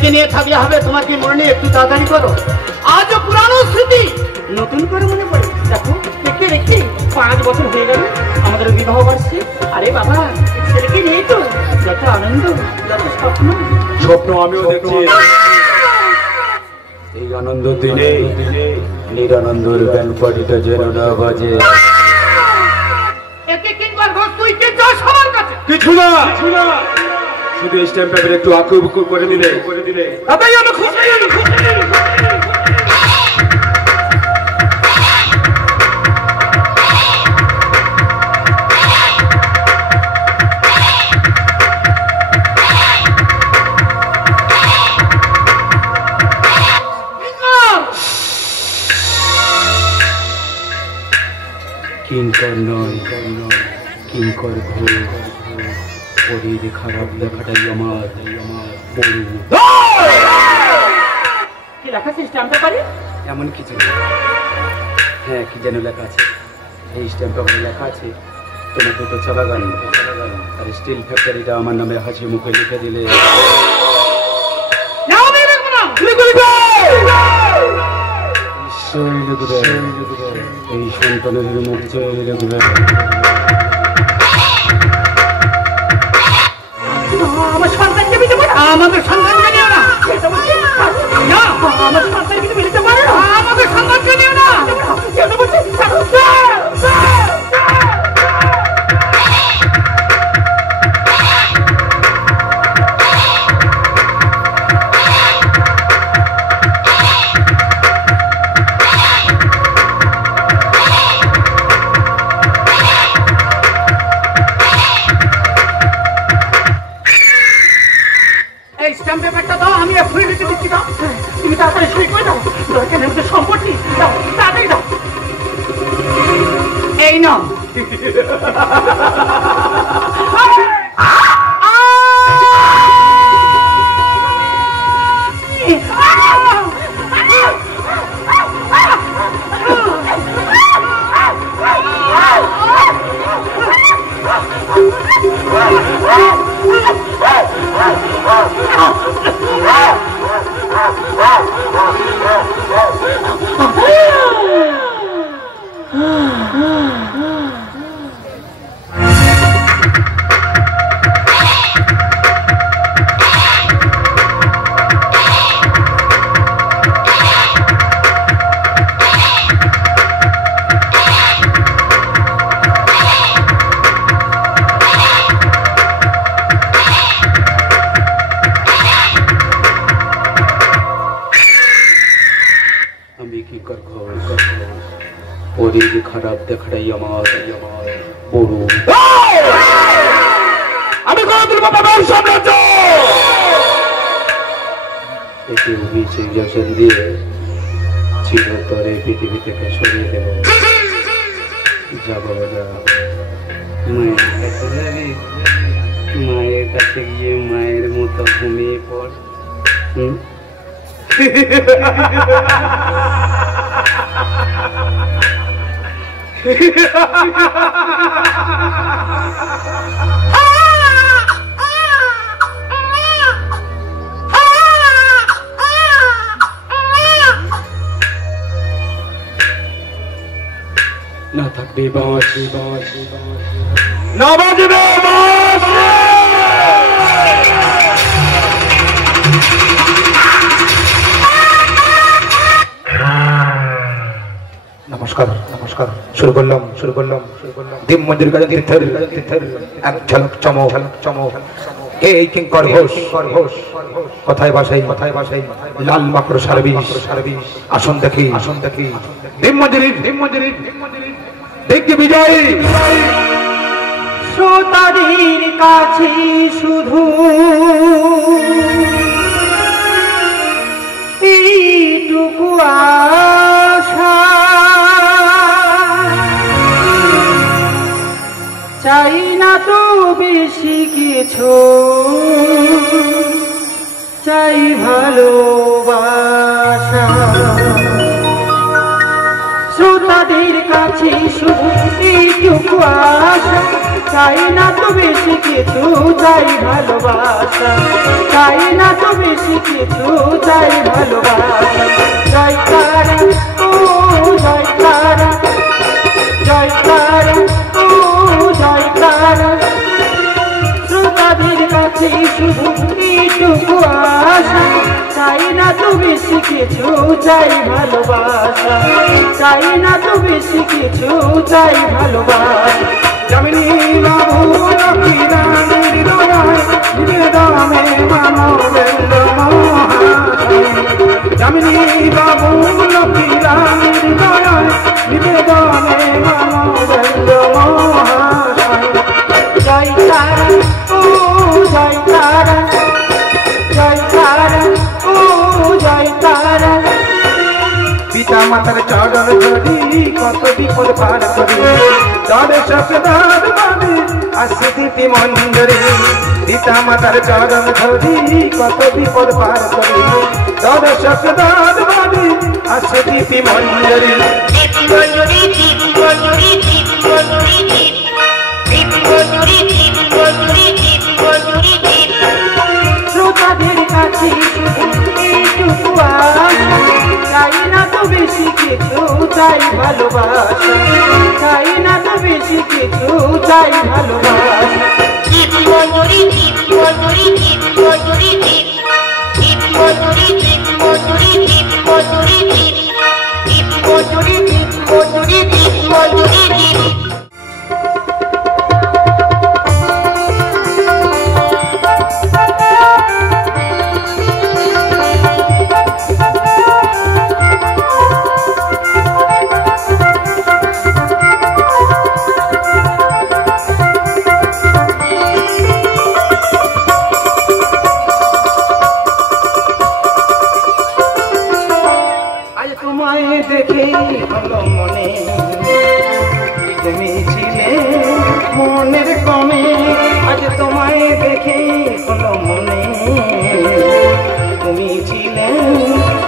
মেয়েকে নিয়ে থাকলে হবে, তোমার কি মনে নেই? একটু তাড়াতাড়ি করো, আজও পুরানো স্মৃতি নতুন করে মনে পড়ে। দেখো দেখতে দেখতে 5 বছর হয়ে গেল আমাদের বিবাহ বার্ষিক। আরে বাবা, ছেলেকে নিয়ে তো যত আনন্দ, যত স্বপ্ন। স্বপ্ন আমিও দেখছি। এই আনন্দ দিনে নিরানন্দর ব্যান্ডপাটিটা যেন না বাজে। একে কিংবার ঘর তুই কে চাস আমার কাছে? কিছু না, শুধু স্ট্যাম্প পেপারে একটু আঁকুবুকু করে দিলে তাতেই আমি খুশি। কিঙ্কর নয়, কিঙ্কর ঘোর, শরীর খারাপ দেখাটাই আমার কি লেখা আছে স্ট্যাম্প পেপারে? এমন কিছু না। হ্যাঁ, কি যেন লেখা আছে, এই স্ট্যাম্প পেপারে লেখা আছে তোমার দুটো চা বাগান আর স্টিল ফ্যাক্টরিটা আমার নামে হাসি মুখে লিখে দিলে এই সন্তানের মুখ চেয়ে লিখবে। আমার সন্তানকে দিতে পারে, আমাদের সন্তানকে নিও না। আমার সন্তানকে দিতে পারে, আমাদের সন্তানকে নিও না। সম্পত্তি দাও, তাড়াতাড়ি দাও। এই নাও। খারাপ দেখাটাই আমার বড়। আমি সাম্রাজ্য একে ইঞ্জেকশন দিয়ে চিরতরে পৃথিবী থেকে সরিয়ে দেব। যাবো মায়ের কাছে গিয়ে মায়ের মতো ঘুমিয়ে পড়। না থাকবে বাঁশি না বাজবে নমস্কার শুরু করলাম দিম মন্দির কাজে তীর্থের এক ঝলক চমক কে এই কিঙ্কর ঘোষ কথায় ভাষাই লাল মাকড় সার্ভিস আসন দেখি দিম মন্দির দেখি বিজয়ী শ্রোতাদের কাছে শুধু এইটুকু আশা, চাই না তো বেশি কিছু, চাই ভালোবাসা। শ্রোতাদের কাছে শুধু এইটুকু আশা, চাই না তো বেশি কিছু, চাই ভালোবাসা। চাই না তো বেশি কিছু, চাই ভালোবাসা। জয় তারা ও জয় তারা, জয় তারা ও জয় তারা। শ্রোতাদের কাছে শুধু এইটুকু আশা, চাই না তো বেশি কিছু, চাই ভালোবাসা। চাই না তো বেশি কিছু, চাই ভালোবাসা। যামিনী বাবু লক্ষ্মী রানীর দয়ায় নিবেদনে মানবেন্দ্র মহাশয়। যামিনী বাবু লক্ষ্মী রানীর দয়ায় নিবেদনে মানবেন্দ্র মহাশয়। জয় তারা ও জয় তারা, জয় তারা ও জয় তারা। পিতা মাতার চরণ ধরি কত বিপদ পার করি, দর্শক দাদ বাদে আসে দিতি মঞ্জরি। পিতা মাতার চরণ ধরি কত বিপদ পার করি, দর্শক দাদ বাদে আসে দিতি মঞ্জরি। শ্রোতাদের কাছে এইটুকু আশা, চাই না তো বেশি কিছু, চাই ভালোবাসা। চাই না তো বেশি কিছু, চাই ভালোবাসা। দেখে হলো মনে, তুমি ছিলে মনের কমে। আজ তোমায় দেখে হলো মনে, তুমি ছিলে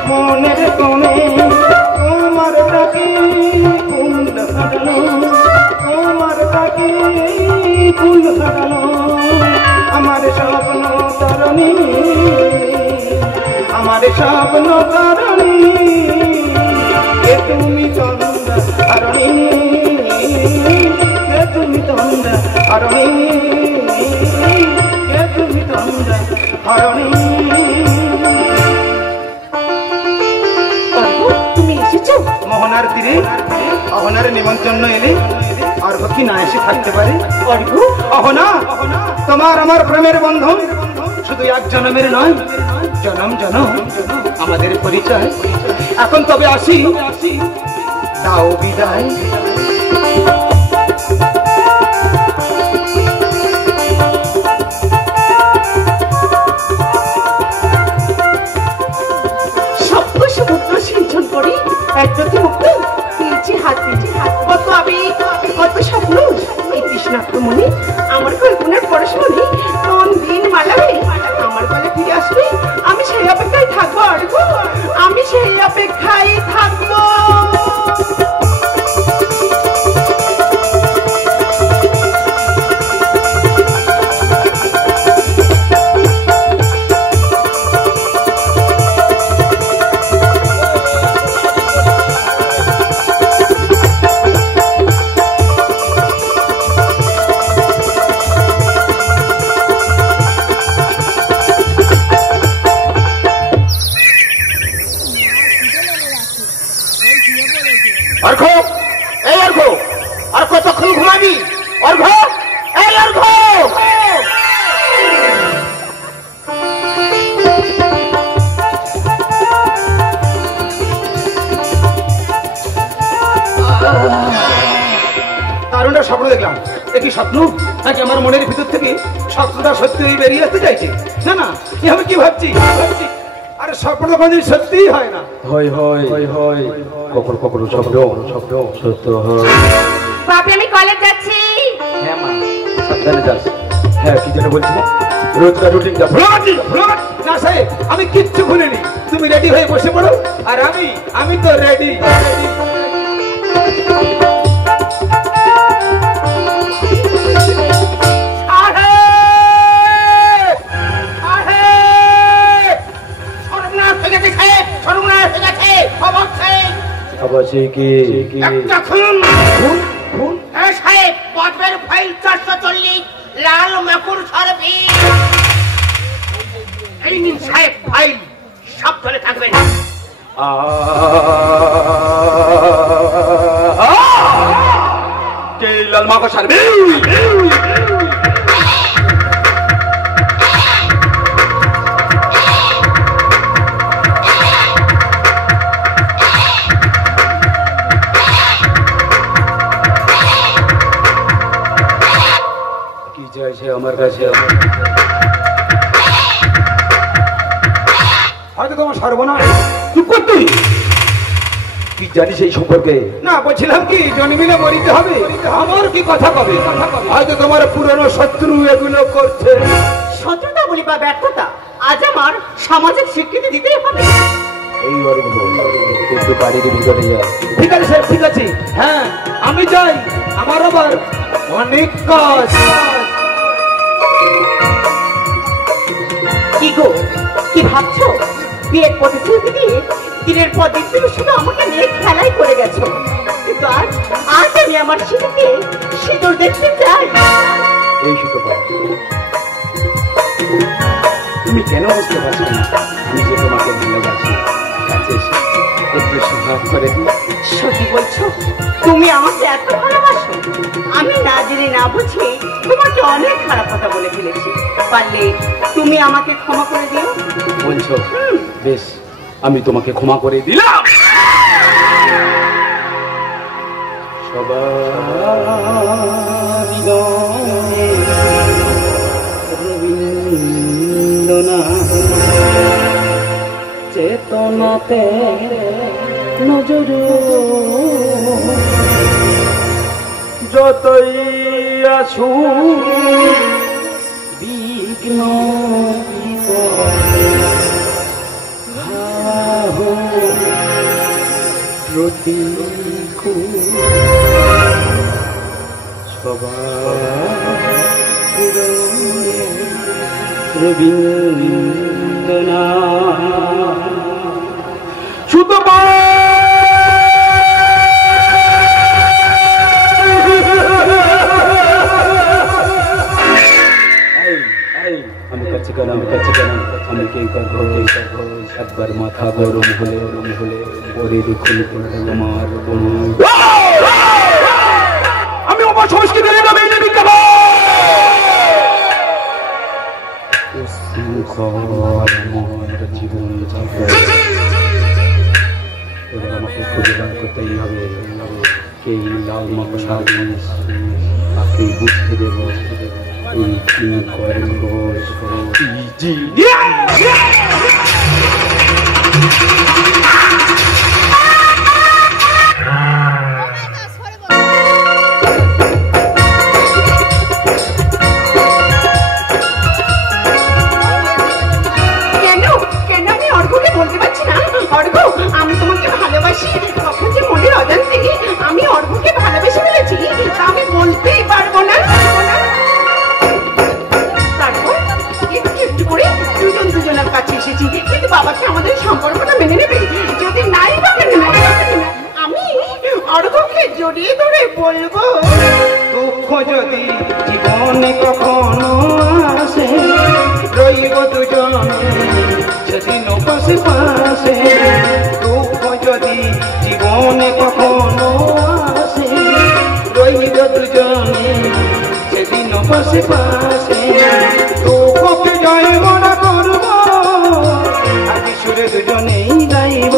মনের কমে। তোমার তাকে ফুল সাজানো, তোমার তাকে ফুল সাজানো। আমার স্বপ্ন তরণী, আমার স্বপ্ন তরণী। তুমি তন্দ্রা হারণী, তুমি তন্দ্রা হারণী, তুমি তন্দ্রা হারণী। তুমি এসেছো মোহনার তীরে, অহনার নিমন্ত্রণ এলে আর কি না এসে থাকতে পারে? অর্ঘ অহনা, তোমার আমার প্রেমের বন্ধন শুধু এক জন্মের নয়, জনম জনম আমাদের পরিচয়। এখন তবে আসি, দাও বিদায়। সভ্য সমুদ্র সিঞ্চন করি একদতি মুক্ত পেয়েছি হাতে। কত আবেগ, কত স্বপ্ন, এই তৃষ্ণাক্ত মনে আমার কল্পনার পরশমণি কোন দিন মালাবে আমার গলে ফিরে আসবে। আমি সেই অপেক্ষায় থাকবো অর্ঘ, আমি সেই অপেক্ষায় থাকবো। অর্ঘ, এই অর্ঘ, আর কতক্ষণ ঘুমাবি? অর্ঘ, এই অর্ঘ। দারুণটা স্বপ্ন দেখলাম। একই স্বপ্ন নাকি আমার মনের ভিতর থেকে স্বপ্নটা সত্যি হয়ে বেরিয়ে আসতে চাইছে? না না, আমি কি ভাবছি? আরে স্বপ্ন কোনদিন সত্যিই হয় না। হয় হয় হয় হয়, কখনো কখনো স্বপ্ন স্বপ্ন সত্য হয়। বাপি আমি কলেজ যাচ্ছি। হ্যাঁ মা, সাবধানে যাস। হ্যাঁ কি যেন বলছিলে? রোজকার রুটিন যা না সাহেব, আমি কিচ্ছু ভুলিনি। তুমি রেডি হয়ে বসে পড়ো, আর আমি তো রেডি। আছে কি? একটা খুন খুন সাহেব, পদ্মের ফাইল 440 লাল মাকুর সার্ভি। এই নিন সাহেব ফাইল, সাবধানে থাকবেন। কে লাল মাকুর সার্ভি? কি চাইছে আমার কাছে? হয়তো তোমার সর্বনাশ। চুপ কর তুই। কি জানিস এই সম্পর্কে? না, বলছিলাম কি জন্মিলে মরিতে হবে, আমার কি কথা কবে? হয়তো তোমার পুরনো শত্রু এগুলো করছে। শত্রুতা বলি বা ব্যর্থতা, আজ আমার সামাজিক স্বীকৃতি দিতেই হবে। এই অর্ঘ একটু বাড়ির ভিতরে যা। ঠিক আছে স্যার, ঠিক আছে। হ্যাঁ, আমি যাই, আমার আবার অনেক কাজ। কি গো, কি ভাবছো? বিয়ের প্রতিশ্রুতি দিয়ে দিনের পর দিন তুমি শুধু আমাকে নিয়ে খেলাই করে গেছো, কিন্তু আজ আমি আমার স্মৃতিতে সিঁদুর দেখতে চাই। এই সুতো তুমি কেন বুঝতে পারছো না আমি যে তোমাকে ভালোবাসি? কাছে এসে একটু সহায় করে দিই। সত্যি বলছো? তুমি আমাকে এত ভালোবাসো? আমি না জেনে না বুঝে তোমাকে অনেক খারাপ কথা বলে ফেলেছি। পারলে তুমি আমাকে ক্ষমা করে দিও। বলছো? বেশ, আমি তোমাকে ক্ষমা করে দিলাম। চেতনাতে নজর যতই আছু বিঘ্ন প্রতিকূল রবীন্দ্রনা শুধু আমি কাছে কেন আমি কে করবো একবার মাথা গরম হলে পরে দেখুন আমার আমি আমার সংস্কৃতি জীবন এবার আমাকে খুঁজে বার করতেই হবে। কে লাল মশা তাকে বুঝতে দেব এই কি করব। আমি তোমাকে ভালোবাসি, তখন যে মনের অজান্তে আমি অর্ঘ্যকে ভালোবেসে ফেলেছি, তা আমি বলতেই পারবো না। তারপর একটু করে দুজনের কাছে এসেছি, কিন্তু বাবাকে আমাদের সম্পর্কটা মেনে নেবে? যদি নাই বা মেনে নেবে, আমি অর্ঘ্যকে জড়িয়ে ধরে বলবো, দুঃখ যদি জীবনে কখনো আসে, রইব দুজনে সেদিন পাশে পাশে। দুঃখ যদি জীবনে কখনো আসে, রইব দুজনে সেদিন পাশে পাশে। দুঃখকে জয় মনে করব, আজ সুরে দুজনেই গাইব।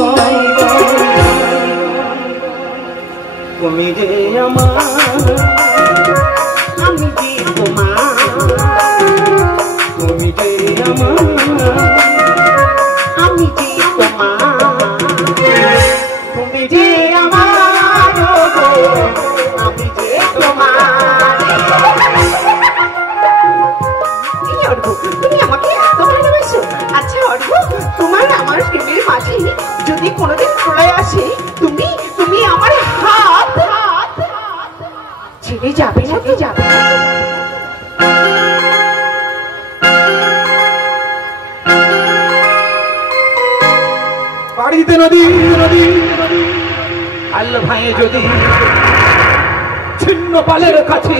তুমি যে আমার, আমি যে তোমার, তুমি যে আমার, আমি যে তোমার, তুমি যে আমার, আমি যে তোমার। তুমি আমাকে এত ভালোবাসো? আচ্ছা অর্ঘ্য, তোমার আমার প্রেমের মাঝে যদি কোনোদিন প্রলয় আসে, তুমি আমার হাত ছেড়ে যাবে নাকি? যাবে বাড়িতে নদী চাল ভাঙে যদি ছিন্ন পালের কাছে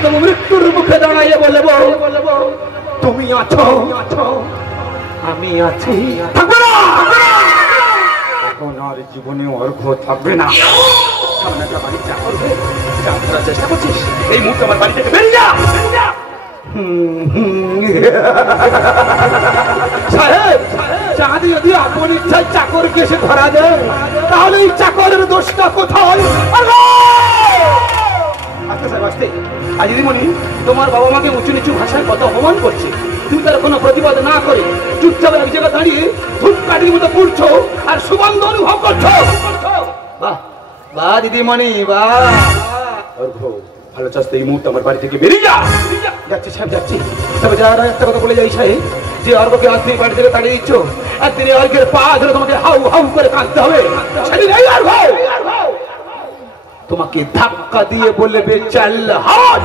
তবু মৃত্যুর মুখে দাঁড়াইয়ে বলবো তুমি আছো আমি আছি। থাকবে না, এখন আর জীবনে অর্ঘ থাকবে না। সামনে একটা বাড়ি চাকর হয়ে যা করার চেষ্টা করছিস, এই মুহূর্তে আমার বাড়ি থেকে বেরিয়ে যা। সাহেব, চাঁদ যদি আপন ইচ্ছায় চাকরকে এসে ধরা দেয় তাহলে এই চাকরের দোষটা কোথায়? আচ্ছা সাহেব, আসতে আর দিদিমণি, তোমার বাবা মাকে উঁচু নিচু ভাষায় কত অপমান করছে, তুমি তার কোনো প্রতিবাদ না করে চুপচাপ এক জায়গায় দাঁড়িয়ে ধূপকাঠির মতো পুড়ছো আর সুগন্ধ অনুভব করছো। বাহ বাহ দিদিমণি, বাহ। ভালো চাষতে এই মুহূর্তে আমার বাড়ি থেকে বেরিয়ে যা। যাচ্ছি সাহেব, যাচ্ছি। তবে যারা একটা কথা বলে যাই সাহেব, যে অর্ঘকে আজ তুমি বাড়ি থেকে তাড়িয়ে দিচ্ছ, একদিনে অর্ঘের পা ধরে তোমাকে হাউ হাউ করে কাঁদতে হবে। তোমাকে ধাক্কা দিয়ে বলবে চল হাট।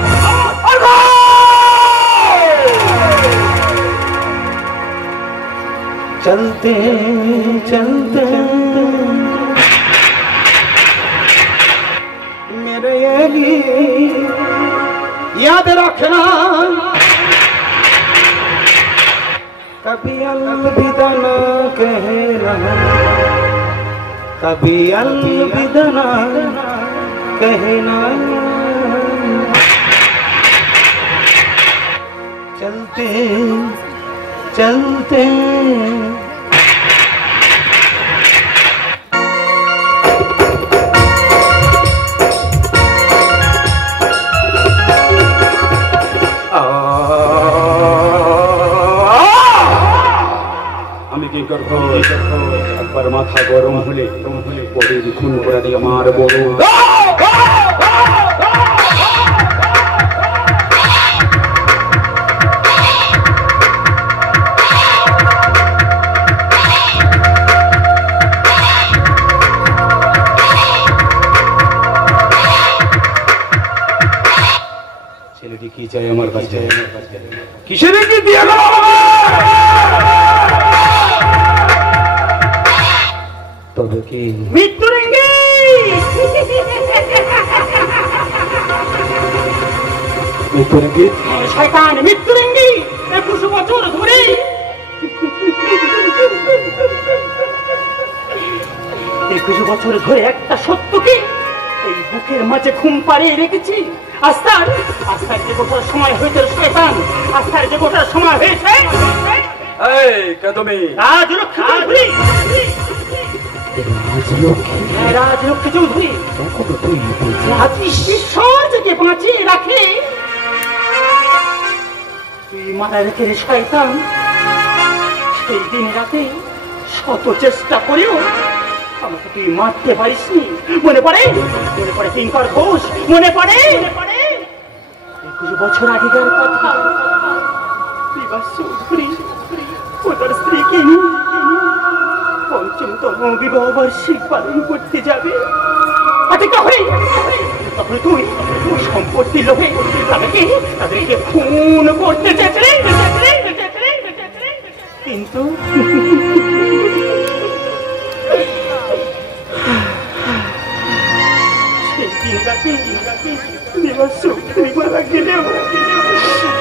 চলতে চলতে मेरे याद रखना कभी अलविदा न कहना, कभी अलविदा न कहना। चलते चलते একবার মাথা গরম হলে পরে খুন করে দিয়ে আমার বড় ছেলেটি কি চাই আমার কাছে, কিসের কি দিয়ে গেল? তবে কি মৃত্যুর ইঙ্গিত? মৃত্যুর ইঙ্গিত? শয়তান, মৃত্যুর ইঙ্গিত 21 বছর ধরে 21 বছর ধরে একটা সত্যকে এই বুকের মাঝে ঘুম পাড়িয়ে রেখেছি। আস্তার যে গোটার সময় হয়েছে শয়তান, আস্তার যে গোটার সময় হয়েছে। এই কদমে রাজলক্ষ্মী চৌধুরী ঈশ্বর থেকে বাঁচিয়ে রাখে তুই মারা রেখে রে শয়তান। সেই দিন রাতে শত চেষ্টা করেও আমাকে তুই মারতে পারিসনি। মনে পড়ে কিঙ্কর ঘোষ, মনে পড়ে 21 বছর আগেকার কথা। বিবাস চৌধুরী ও তার স্ত্রীকে পঞ্চমতম বিবাহ বার্ষিক পালন করতে যাবে। তখন তুই সম্পত্তি লোভে তাদেরকে খুন করতে চেয়েছিলি, কিন্তু সেই দিন রাতে মারা গেলেও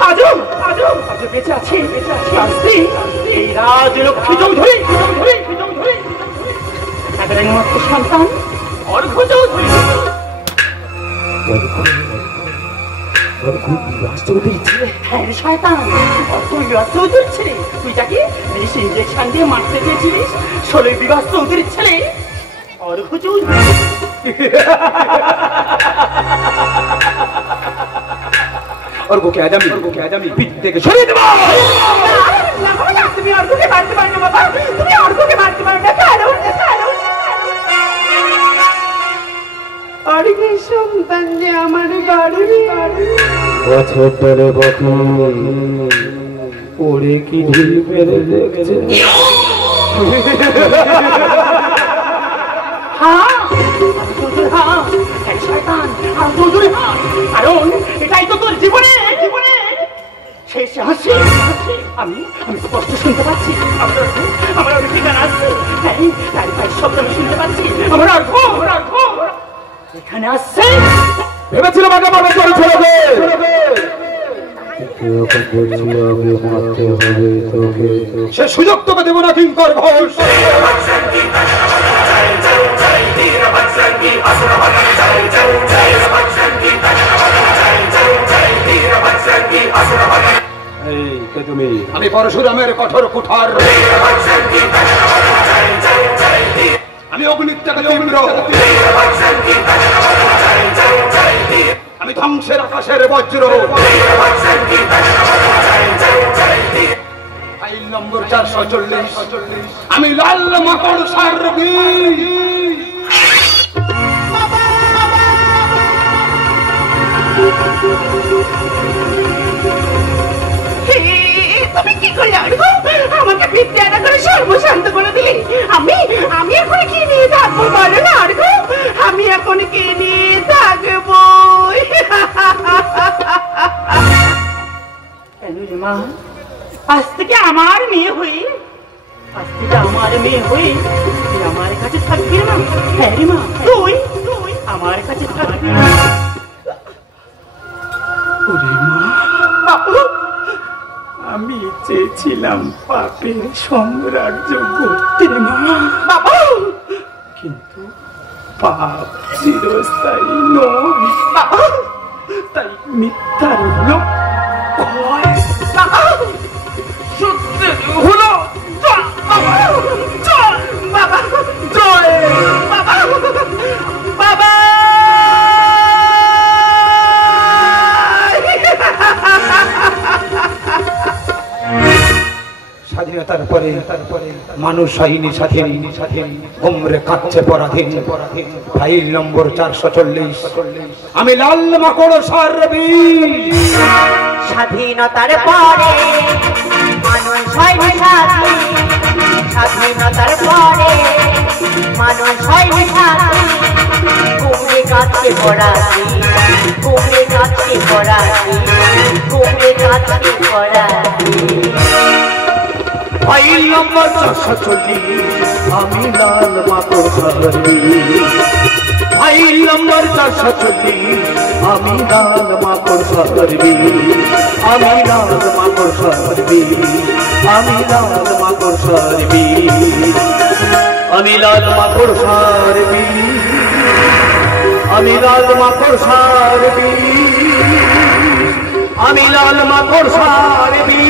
আজও বেঁচে আছে এই রাজলক্ষ্মী চৌধুরী, তাদের একমাত্র সন্তান অর্ঘ চৌধুরী। হ্যাঁ শয়তান, বিবাস চৌধুরীর ছেলে। তুই যাকে ইঞ্জেকশন দিয়ে মারতে চেয়েছিলিস, 16 বিবাস চৌধুরীর ছেলে অর্ঘ চৌধুরী। অর্ঘকে আজ আমি পিঠ থেকে সরিয়ে দেবো। তুমি অর্ঘকে মারতে পারো না বাবা, তুমি অর্ঘকে মারতে পারো না। অর্ঘের সন্তান যে আমার বাড়ি বছর ধরে কখন পড়ে কি ঢিল ফেলে দেখছে। কারণ এটাই তো তোর জীবনে শেষে হাসি। আমি স্পষ্ট শুনতে পাচ্ছি আমার অনেক ঠিকানা আসছে। হ্যাঁ, গাড়ি পায়ের শব্দ আমি শুনতে পাচ্ছি। আমার এখানে আসছে। ভেবেছিলাম আগে মনে করে চলবে, সে সুযোগ তোকে দেবো না কিঙ্কর ঘোষ। তুমি? আমি পরশুরামের কঠোর কুঠার, আমি অগ্নিত্যাগ তীব্র, আমি ধ্বংসের আকাশের বজ্র। ফাইল নম্বর 440, আমি লাল মাকড় সারবি। তুমি কি করলে আমাকে বিদ্যাটা করে সর্বশান্ত করে দিলে? আমি এখন কি নিয়ে থাকবো বলো না? আমি এখন কি নিয়ে থাকবো? কেন রে মা, আজ থেকে আমার মেয়ে হয়ে তুই আমার কাছে থাকবি না? হ্যাঁ রে মা, তুই আমার কাছে থাকবি। আমি চেয়েছিলাম পাপের সাম্রাজ্য করতে মা, কিন্তু পাপ চিরস্থায়ী নয়, তাই মিথ্যার হলো সত্যের হলো বাবা। স্বাধীনতার পরে মানুষ হয়নি স্বাধীন, উমরে কাঁদছে পরাধীন। ফাইল নম্বর 440, আমি লাল মাকড় সারবি। স্বাধীনতার পরে মানুষ হয়নি স্বাধীন, স্বাধীনতার পরে মানুষ হয়নি স্বাধীন। কুমড়ে কাঁদছে পরাধীন, কুমড়ে কাঁদছে পরাধীন, কুমড়ে কাঁদছে পরাধীন। ফাইল নম্বর 440, আমি লাল মাকড় সারবি। ফাইল নম্বর 440, আমি লাল মাকড় সারবি। আমি লাল মাকড় সারবি, আমি লাল মাকড় সারবি, আমি লাল মাকড় সারবি, আমি লাল মাকড় সারবি, আমি লাল মাকড় সারবি।